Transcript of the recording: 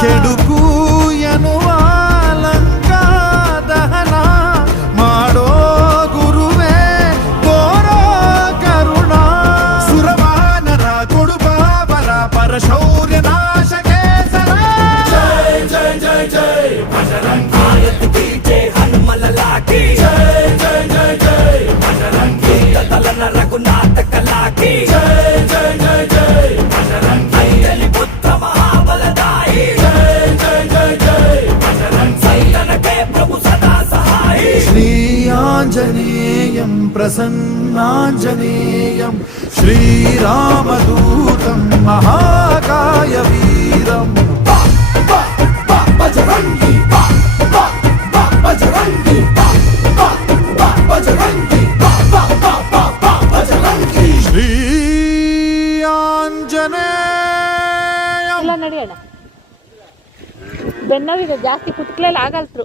ಕೆಡುಕು ಎನ್ನುವ ಲಂಕಾ ದಹನ ಮಾಡೋ ಗುರುವೇ ತೋರೋ ಕರುಣ. ಸುರವಾನರ ಕೊಡುಬಾವರ ಪರಶೌರ್ಯ ನಾಶಕ್ಕೆ ಸರ. ಜೈ ಜೈ ಜೈ ಜೈ ಬಜರಂಗಿ ಜೈ ಹನುಮಲ ಲಾಠಿ. ಜೈ ಜೈ ಜೈ ಜೈ ಬಜರಂಗಿ ತಲನ ರಘುನಾಥ ಕಲಾಕಿ. ಜೈ ಜೈ ಜೈ ಜೈ ಬಜರಂಗಿ ಅಂಜಲಿ ಪುತ್ರ ಮಹಾಬಲದಾಯಿ. ಜೈ ಜೈ ಜೈ ಜೈ ಬಜರಂಗಿ ಸಂತನಕ್ಕೆ ಪ್ರಭು ಸದಾ ಸಹಾಯಿ. ಶ್ರೀ ಆಂಜನೇಯಂ ಪ್ರಸನ್ನಾಂಜನೇಯಂ ಶ್ರೀರಾಮದೂತಂ ಮಹಾಕಾಯ ವೀರಂ. ಬಜರಂಗಿ ಬಜರಂಗಿ ಬಜರಂಗಿ ಬಜರಂಗಿ. ಶ್ರೀ ಆಂಜನೇಯ. ಎಲ್ಲ ನಡೆಯೋಣ. ಬೆನ್ನೋವಿದೆ ಜಾಸ್ತಿ ಕುತ್ಕಲೆಲ್ಲ ಆಗಲ್ತ್ರು.